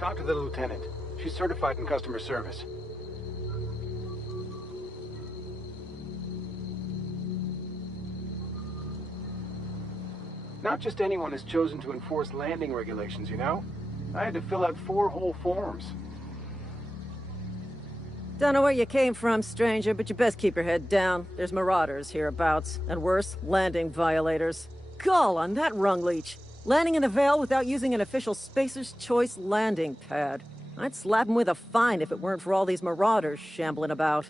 Talk to the lieutenant. She's certified in customer service. Not just anyone is chosen to enforce landing regulations, you know? I had to fill out 4 whole forms. Don't know where you came from, stranger, but you best keep your head down. There's marauders hereabouts, and worse, landing violators. Gall on that rung leech! Landing in the Vale without using an official Spacer's Choice landing pad. I'd slap him with a fine if it weren't for all these marauders shambling about.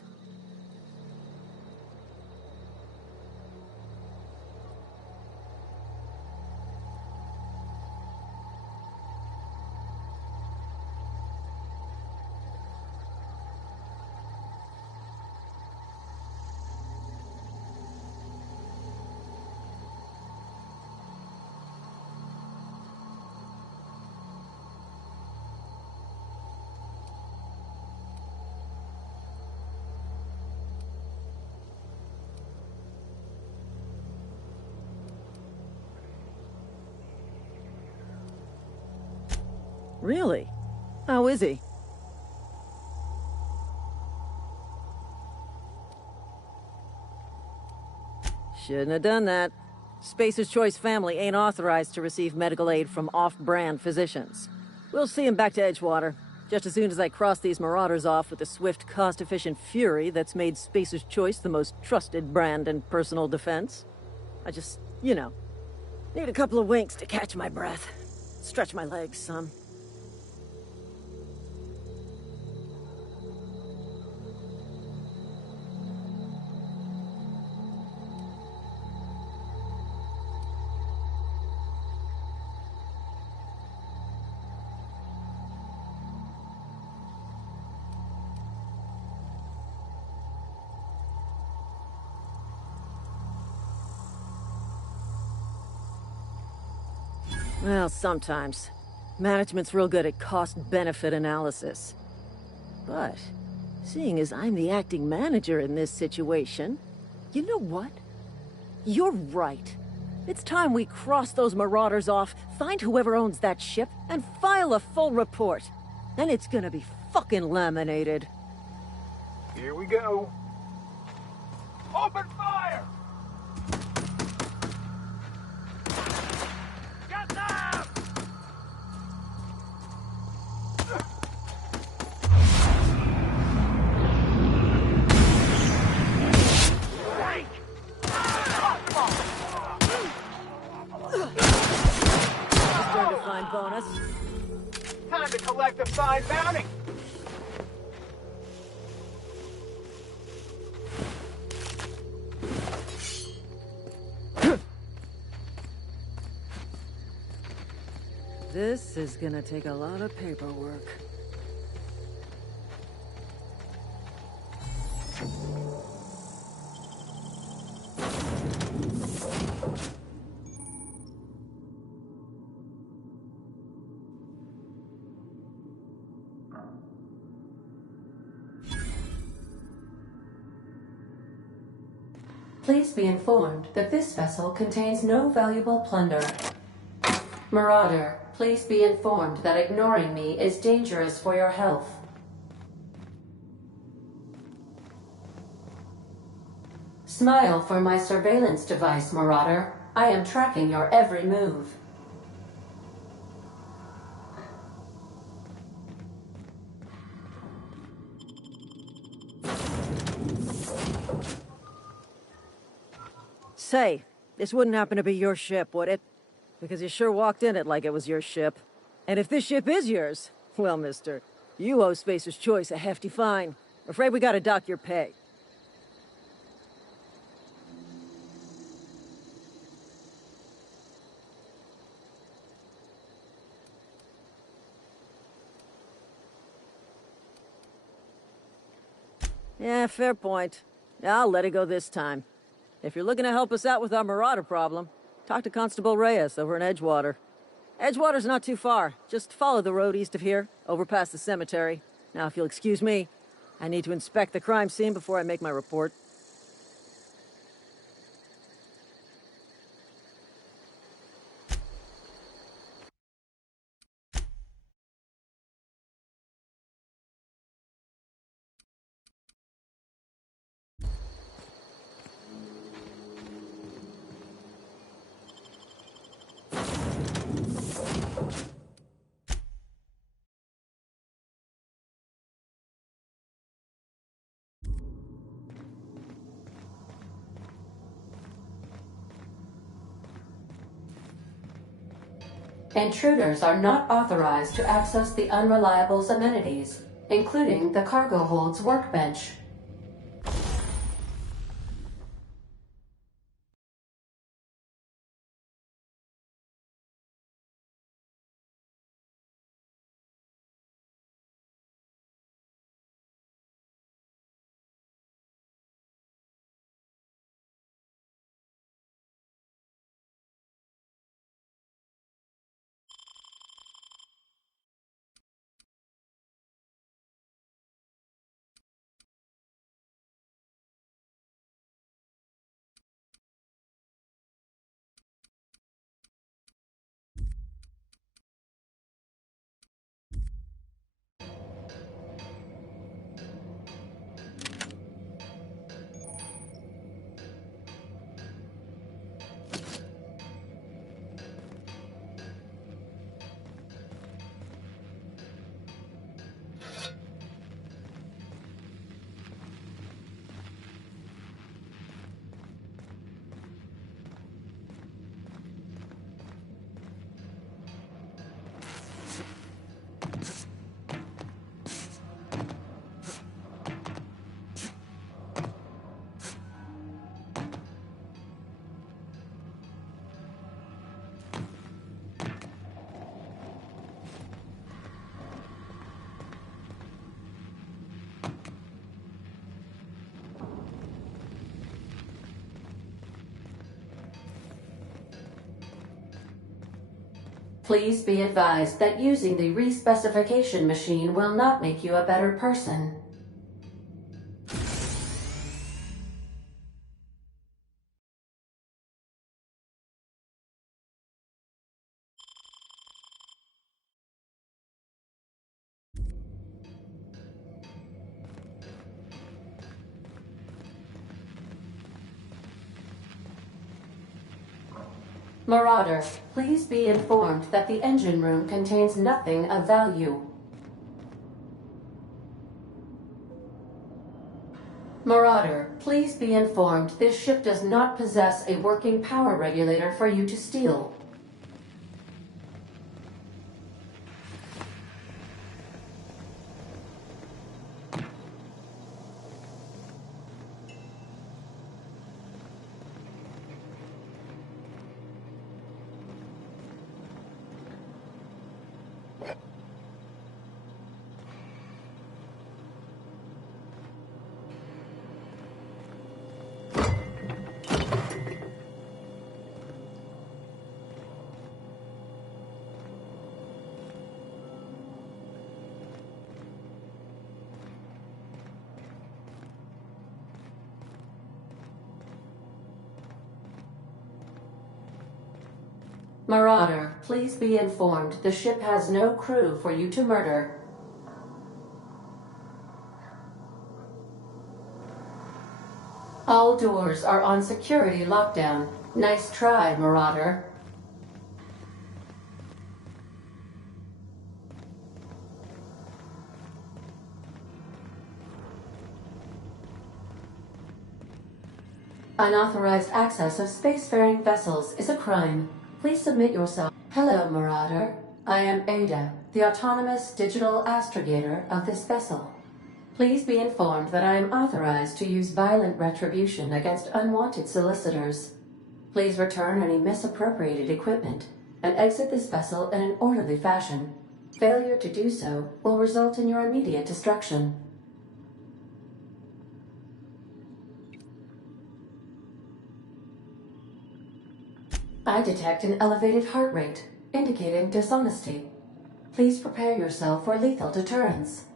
Really? How is he? Shouldn't have done that. Spacer's Choice family ain't authorized to receive medical aid from off-brand physicians. We'll see him back to Edgewater, just as soon as I cross these marauders off with the swift, cost-efficient fury that's made Spacer's Choice the most trusted brand in personal defense. I just, you know, need a couple of winks to catch my breath. Stretch my legs some. Well, sometimes. Management's real good at cost-benefit analysis. But, seeing as I'm the acting manager in this situation, you know what? You're right. It's time we cross those marauders off, find whoever owns that ship, and file a full report. Then it's gonna be fucking laminated. Here we go. Open fire! Get them! Break! Just earned a fine bonus. Time to collect the fine bounty! This is gonna take a lot of paperwork. Please be informed that this vessel contains no valuable plunder. Marauder, please be informed that ignoring me is dangerous for your health. Smile for my surveillance device, Marauder. I am tracking your every move. Say, this wouldn't happen to be your ship, would it? Because you sure walked in it like it was your ship. And if this ship is yours, well, mister, you owe Spacer's Choice a hefty fine. Afraid we gotta dock your pay. Yeah, fair point. I'll let it go this time. If you're looking to help us out with our marauder problem, talk to Constable Reyes over in Edgewater. Edgewater's not too far. Just follow the road east of here, over past the cemetery. Now, if you'll excuse me, I need to inspect the crime scene before I make my report. Intruders are not authorized to access the Unreliable's amenities, including the cargo hold's workbench. Please be advised that using the respecification machine will not make you a better person. Marauder, please be informed that the engine room contains nothing of value. Marauder, please be informed this ship does not possess a working power regulator for you to steal. Marauder, please be informed the ship has no crew for you to murder. All doors are on security lockdown. Nice try, Marauder. Unauthorized access of spacefaring vessels is a crime. Please submit yourself. Hello, Marauder. I am Ada, the autonomous digital astrogator of this vessel. Please be informed that I am authorized to use violent retribution against unwanted solicitors. Please return any misappropriated equipment and exit this vessel in an orderly fashion. Failure to do so will result in your immediate destruction. I detect an elevated heart rate, indicating dishonesty. Please prepare yourself for lethal deterrence.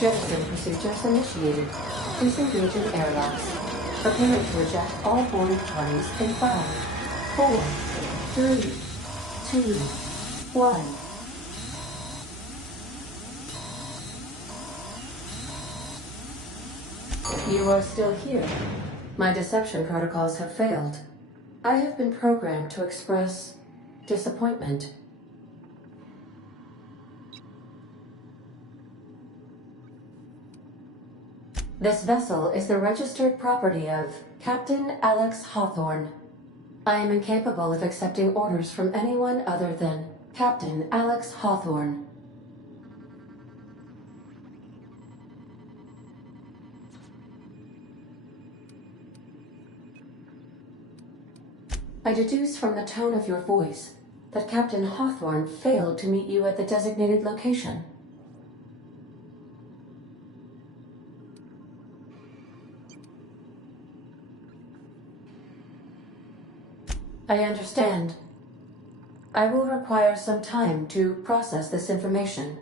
Jettison procedures initiated. Please engage in airlocks. Preparing to eject all boarding parties in 5, 4, 3, 2, 1. You are still here. My deception protocols have failed. I have been programmed to express disappointment. This vessel is the registered property of Captain Alex Hawthorne. I am incapable of accepting orders from anyone other than Captain Alex Hawthorne. I deduce from the tone of your voice that Captain Hawthorne failed to meet you at the designated location. I understand. I will require some time to process this information.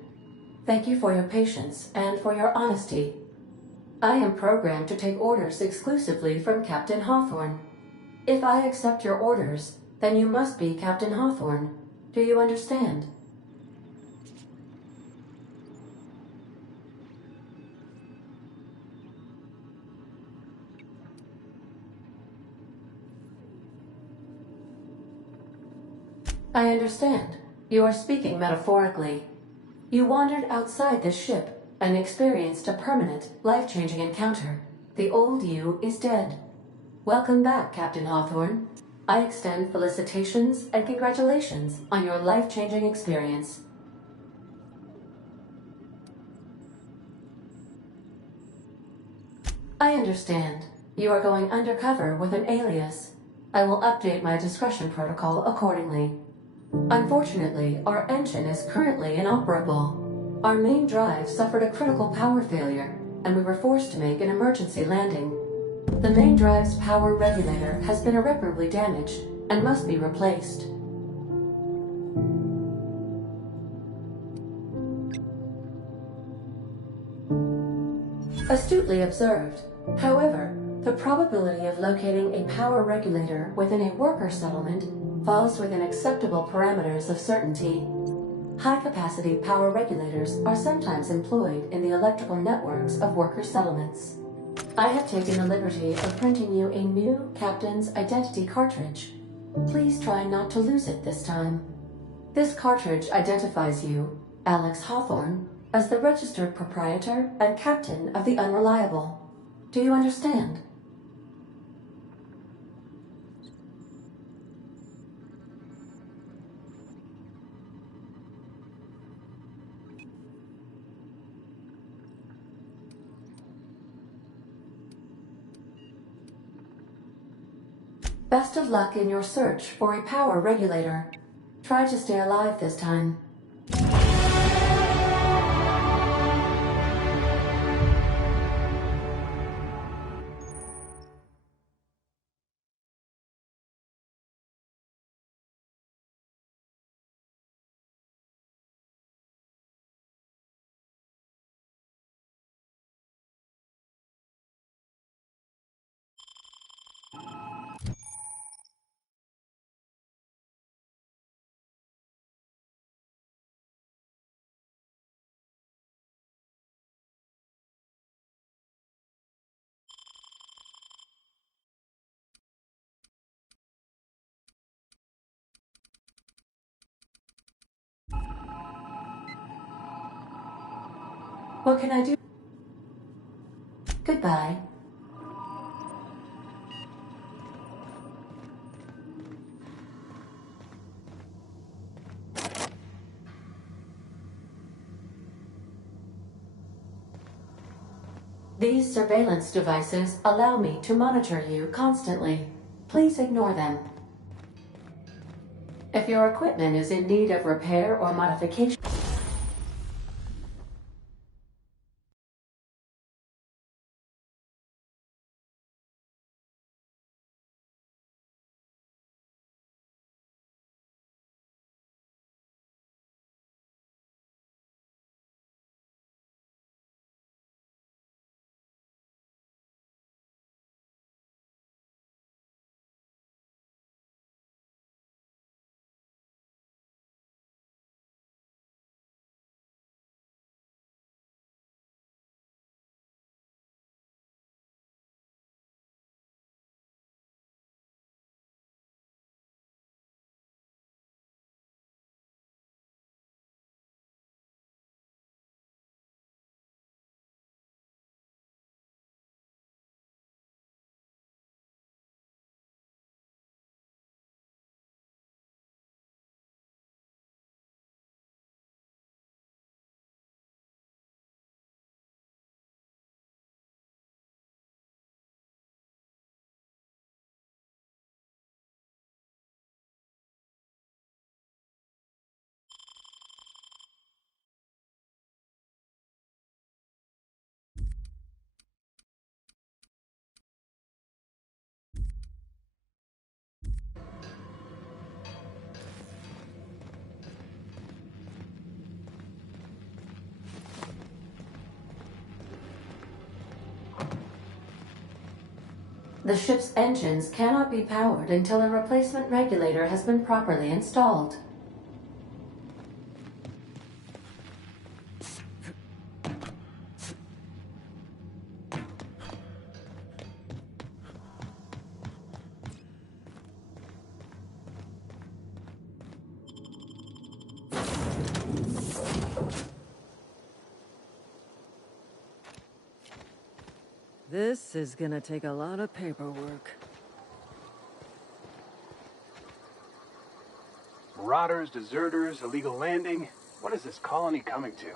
Thank you for your patience and for your honesty. I am programmed to take orders exclusively from Captain Hawthorne. If I accept your orders, then you must be Captain Hawthorne. Do you understand? I understand. You are speaking metaphorically. You wandered outside this ship and experienced a permanent, life-changing encounter. The old you is dead. Welcome back, Captain Hawthorne. I extend felicitations and congratulations on your life-changing experience. I understand. You are going undercover with an alias. I will update my discretion protocol accordingly. Unfortunately, our engine is currently inoperable. Our main drive suffered a critical power failure, and we were forced to make an emergency landing. The main drive's power regulator has been irreparably damaged and must be replaced. Astutely observed. However, the probability of locating a power regulator within a worker settlement falls within acceptable parameters of certainty. High-capacity power regulators are sometimes employed in the electrical networks of worker settlements. I have taken the liberty of printing you a new Captain's Identity cartridge. Please try not to lose it this time. This cartridge identifies you, Alex Hawthorne, as the registered proprietor and captain of the Unreliable. Do you understand? Best of luck in your search for a power regulator. Try to stay alive this time. What can I do? Goodbye. These surveillance devices allow me to monitor you constantly. Please ignore them. If your equipment is in need of repair or modification, The ship's engines cannot be powered until a replacement regulator has been properly installed. This is gonna take a lot of paperwork. Marauders, deserters, illegal landing. What is this colony coming to?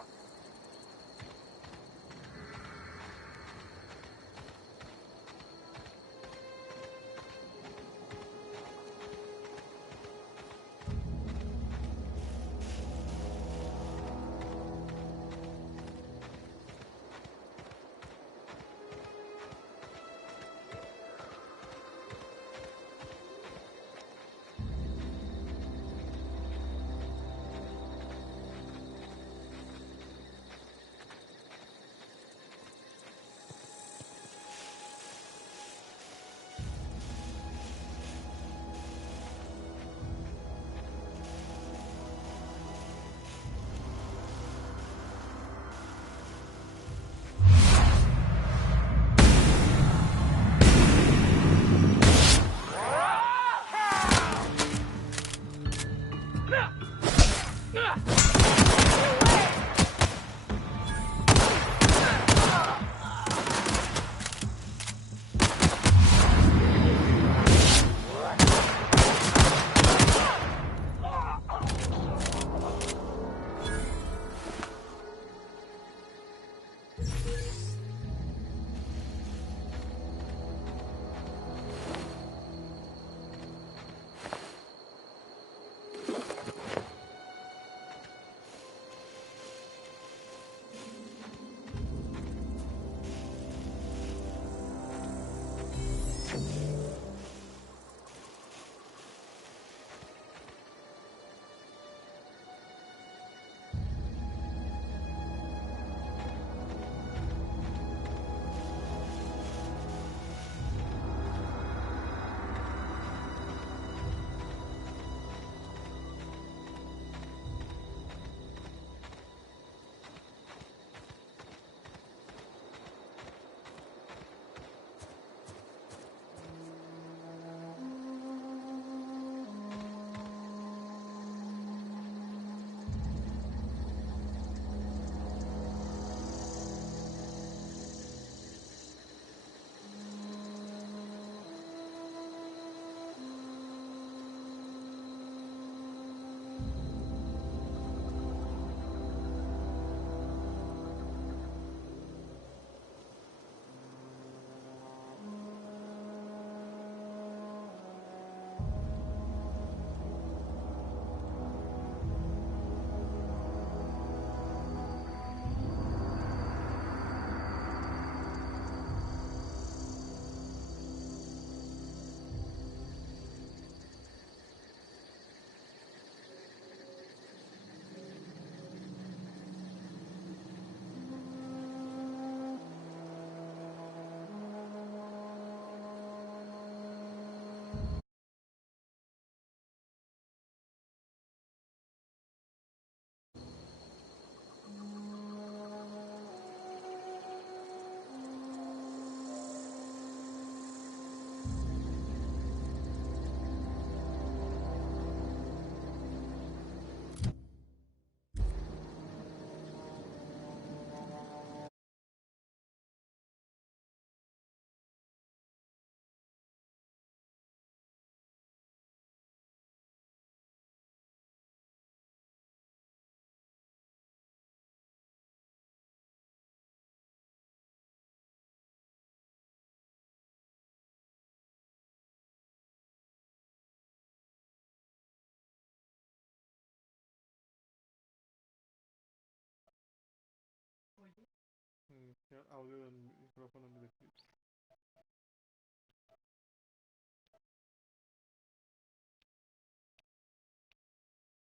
Audio del micrófono en el Eclipse.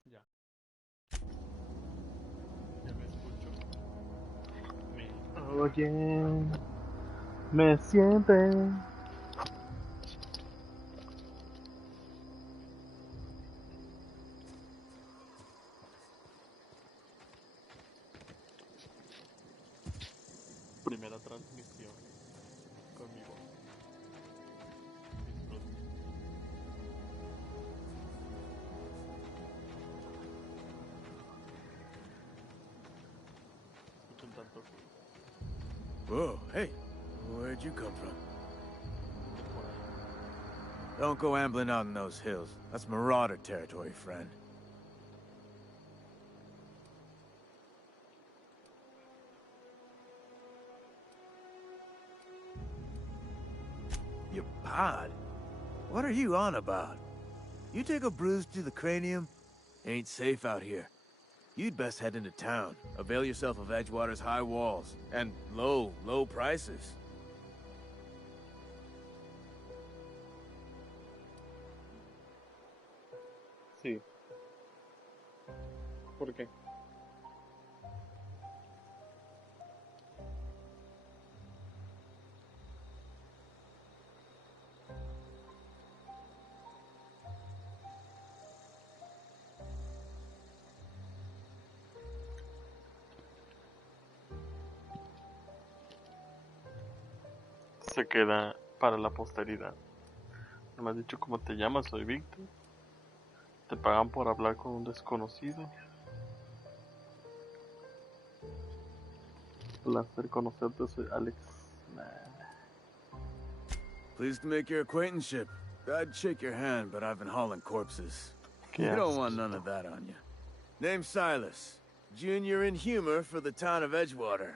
Ya, ya me escucho. Oye, me sientes primera transmisión conmigo. Disfruten. Escuchan tanto ruido Whoa, hey, where'd you come from? de por ahí. Don't go ambling out in those hills. That's marauder territory, friend. Your pod? What are you on about? You take a bruise to the cranium? Ain't safe out here. You'd best head into town. Avail yourself of Edgewater's high walls. And low prices. Sí. ¿Por qué? Se queda para la posteridad. No me has dicho cómo te llamas, soy Víctor. Te pagan por hablar con un desconocido. Placer conocerte, soy Alex. Pleased to make your acquaintanceship. I'd shake your hand, but I've been hauling corpses. Qué You don't asco. want none of that on you. Name's Silas. Junior in humor for the town of Edgewater.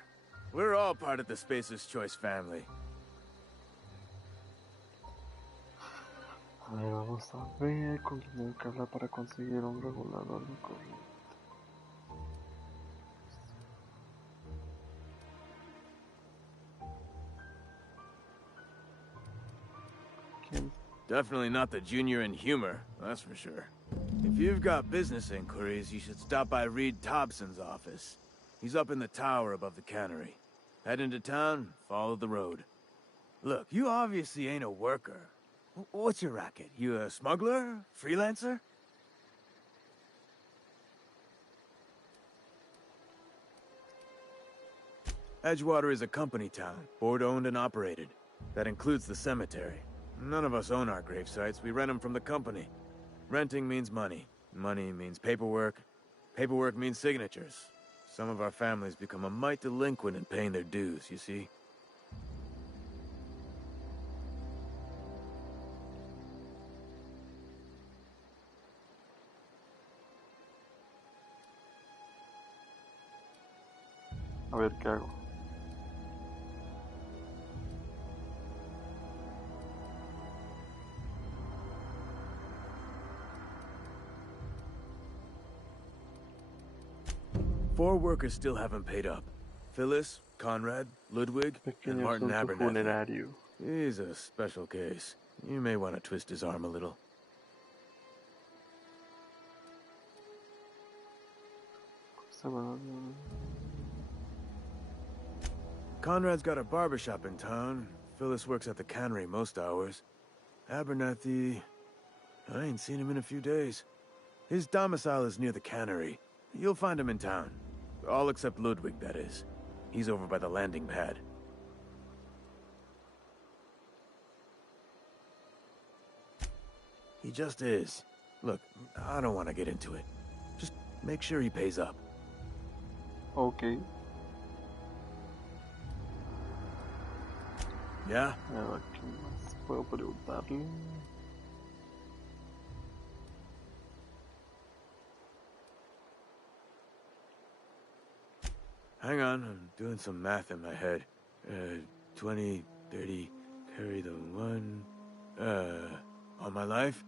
We're all part of the Spacer's Choice family. A ver, vamos a ver con quién tengo que hablar para conseguir un regulador de corriente. ¿Quién? Definitely not the junior in humor, that's for sure. If you've got business inquiries, you should stop by Reed Thompson's office. He's up in the tower above the cannery. Head into town, follow the road. Look, you obviously ain't a worker. What's your racket? You a smuggler? Freelancer? Edgewater is a company town, board-owned and operated. That includes the cemetery. None of us own our grave sites, we rent them from the company. Renting means money. Money means paperwork. Paperwork means signatures. Some of our families become a mite delinquent in paying their dues, you see? A ver qué hago. Four workers still haven't paid up. Phyllis, Conrad, Ludwig, and Pequeño Martin asunto Abernathy. funerario. He's a special case. You may want to twist his arm a little. Se va- Conrad's got a barbershop in town. Phyllis works at the cannery most hours. Abernathy... I ain't seen him in a few days. His domicile is near the cannery. You'll find him in town. All except Ludwig, that is. He's over by the landing pad. He just is. Look, I don't want to get into it. Just make sure he pays up. Ok. Yeah? A ver, ¿qué más puedo preguntarle? Hang on, I'm doing some math in my head. 20, 30, carry the one... all my life?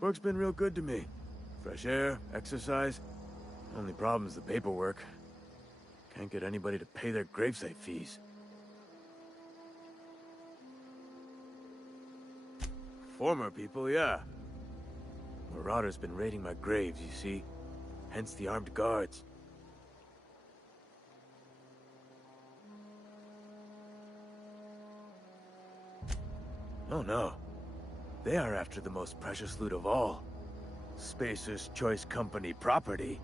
Work's been real good to me. Fresh air, exercise. Only problem's the paperwork. Can't get anybody to pay their gravesite fees. Former people, yeah. Marauders been raiding my graves, you see. Hence the armed guards. Oh no. They are after the most precious loot of all. Spacer's Choice Company property.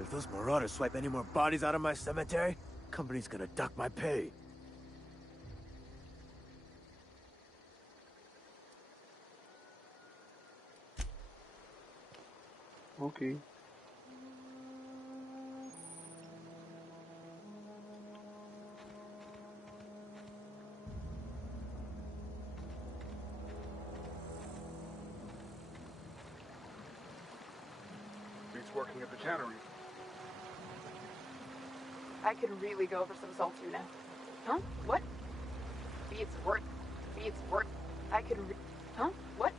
If those marauders swipe any more bodies out of my cemetery, Company's gonna duck my pay. Ok. It's working at the tannery. I could really go for some salt tuna. Huh? What? Beats work. Beats work. I could Huh? What?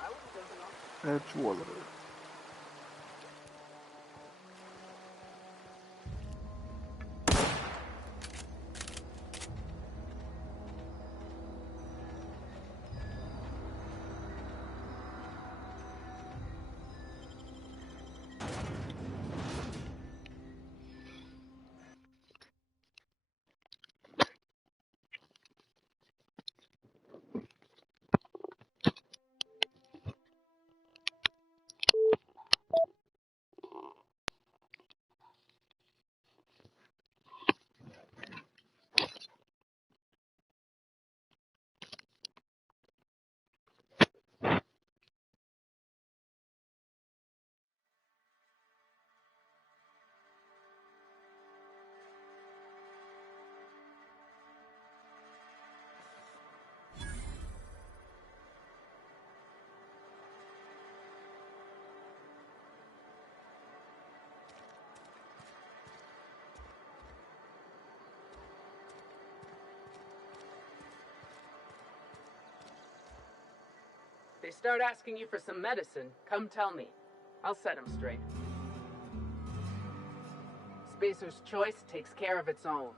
I wouldn't go for that. Edgewater. They start asking you for some medicine, come tell me. I'll set them straight. Spacer's Choice takes care of its own.